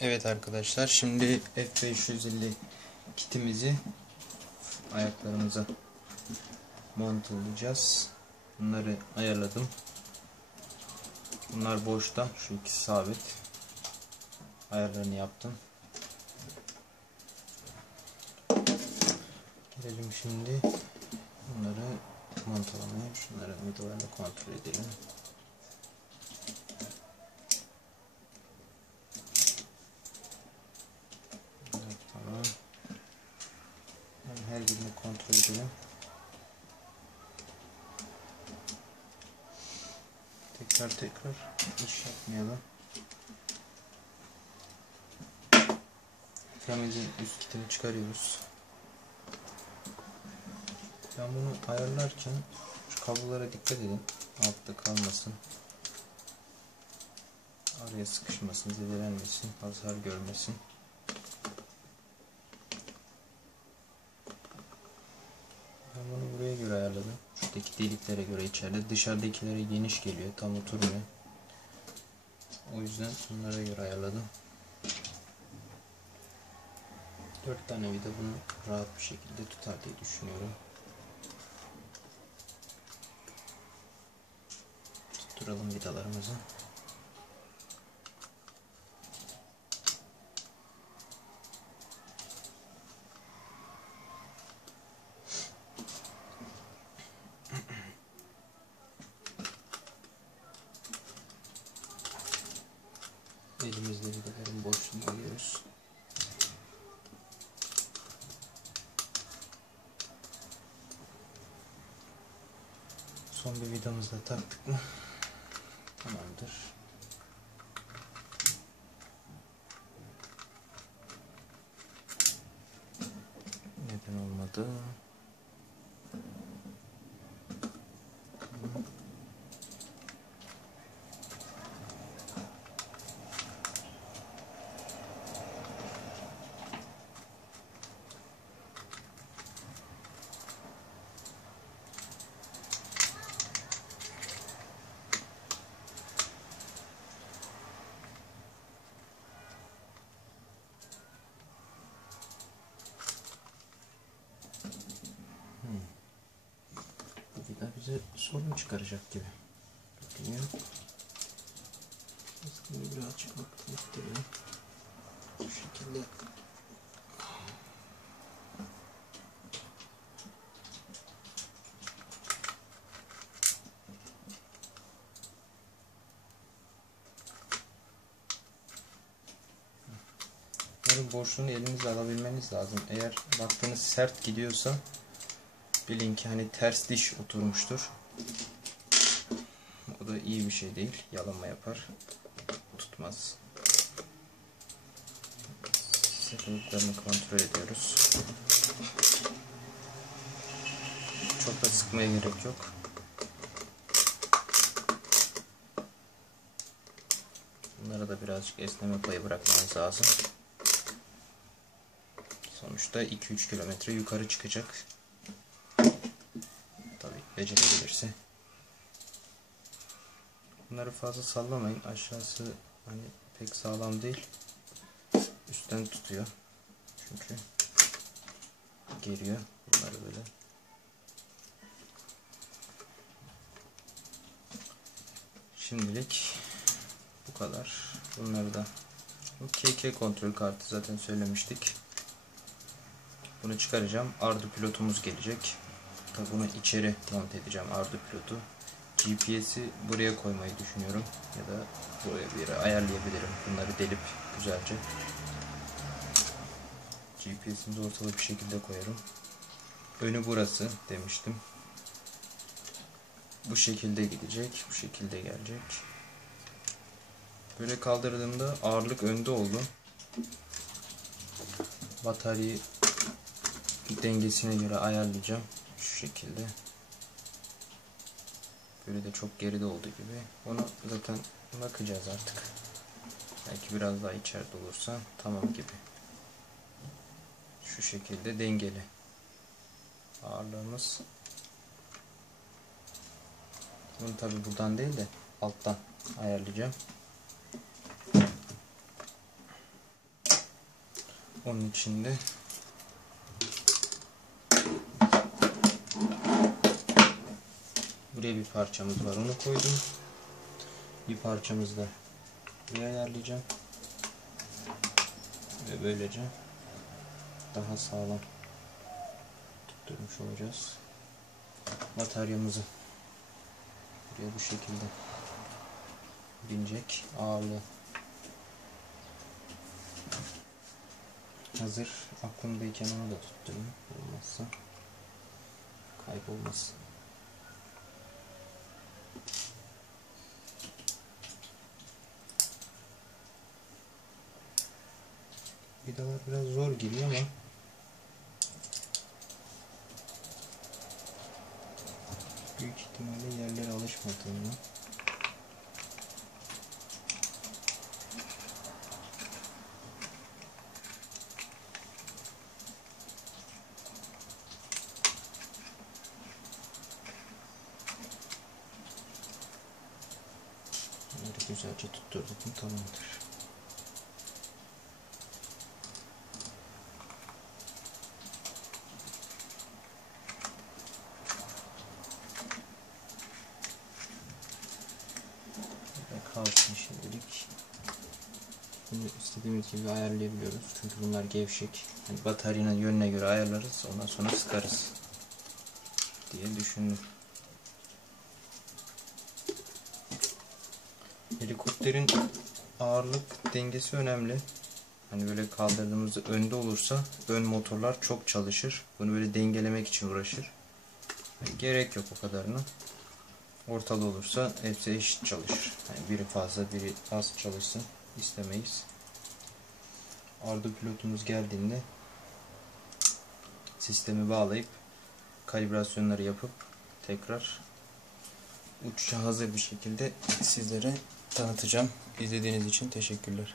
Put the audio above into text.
Evet arkadaşlar şimdi F550 kitimizi ayaklarımıza montalayacağız. Bunları ayarladım. Bunlar boşta. Şu ikisi sabit. Ayarlarını yaptım. Gelelim şimdi bunları montalamaya. Şunları vidalarla kontrol edelim. Evet, tamam. Ben her birini kontrol edelim. Tekrar tekrar iş yapmayalım. Flamizin üst kitini çıkarıyoruz. Ben bunu ayarlarken şu kablolara dikkat edin. Altta kalmasın. Araya sıkışmasın, zedelenmesin, hasar görmesin. Ben bunu buraya göre ayarladım. Şuradaki deliklere göre içeride. Dışarıdakilere geniş geliyor. Tam oturmuyor. O yüzden bunlara göre ayarladım. 4 tane vida bunu rahat bir şekilde tutar diye düşünüyorum. Tutturalım vidalarımızı. Son bir vidamızı da taktık mı? Tamamdır. Neden olmadı? Bu vida bize sorun çıkaracak gibi. Bakayım. Aslında birazcık bak göstereyim. Bu şekilde. Boşluğunu elinizle alabilmeniz lazım. Eğer baktığınız sert gidiyorsa bilin ki hani ters diş oturmuştur. O da iyi bir şey değil. Yalama yapar. Tutmaz. Sıkılıklarını kontrol ediyoruz. Çok da sıkmaya gerek yok. Bunlara da birazcık esneme payı bırakmanız lazım. Sonuçta 2-3 kilometre yukarı çıkacak. Becerebilirse. Bunları fazla sallamayın. Aşağısı hani pek sağlam değil. Üstten tutuyor. Çünkü geriyor. Bunları böyle. Şimdilik bu kadar. Bunları da bu KK kontrol kartı zaten söylemiştik. Bunu çıkaracağım. Ardu pilotumuz gelecek. Bunu içeri monte edeceğim Ardu pilotu. GPS'i buraya koymayı düşünüyorum. Ya da buraya bir yere ayarlayabilirim. Bunları delip güzelce. GPS'imizi ortalı bir şekilde koyarım. Önü burası demiştim. Bu şekilde gidecek. Bu şekilde gelecek. Böyle kaldırdığımda ağırlık önde oldu. Bataryayı dengesine göre ayarlayacağım. Şekilde. Böyle de çok geride olduğu gibi. Onu zaten bakacağız artık. Belki biraz daha içeride olursa tamam gibi. Şu şekilde dengeli. Ağırlığımız. Bunu tabi buradan değil de alttan ayarlayacağım. Onun içinde buraya bir parçamız var. Onu koydum. Bir parçamızı da buraya ayarlayacağım. Ve böylece daha sağlam tutturmuş olacağız. Bataryamızı buraya bu şekilde binecek ağırlığı hazır aklımdayken onu da tutturayım olmazsa kaybolmasın. Vidalar biraz zor giriyor ama büyük ihtimalle yerlere alışmadığımdan Bunları güzelce tutturduk mu tamamdır. Böyle kalsın şimdilik. Bunu istediğimiz gibi ayarlayabiliyoruz. Çünkü bunlar gevşek. Hani bataryanın yönüne göre ayarlarız. Ondan sonra sıkarız. Diye düşündüm. Helikopterin ağırlık dengesi önemli. Hani böyle kaldırdığımızda önde olursa ön motorlar çok çalışır. Bunu böyle dengelemek için uğraşır. Yani gerek yok o kadarına. Ortalı olursa hepsi eşit çalışır. Yani biri fazla biri az çalışsın istemeyiz. Ardu pilotumuz geldiğinde sistemi bağlayıp kalibrasyonları yapıp tekrar uçuşa hazır bir şekilde sizlere tanıtacağım. İzlediğiniz için teşekkürler.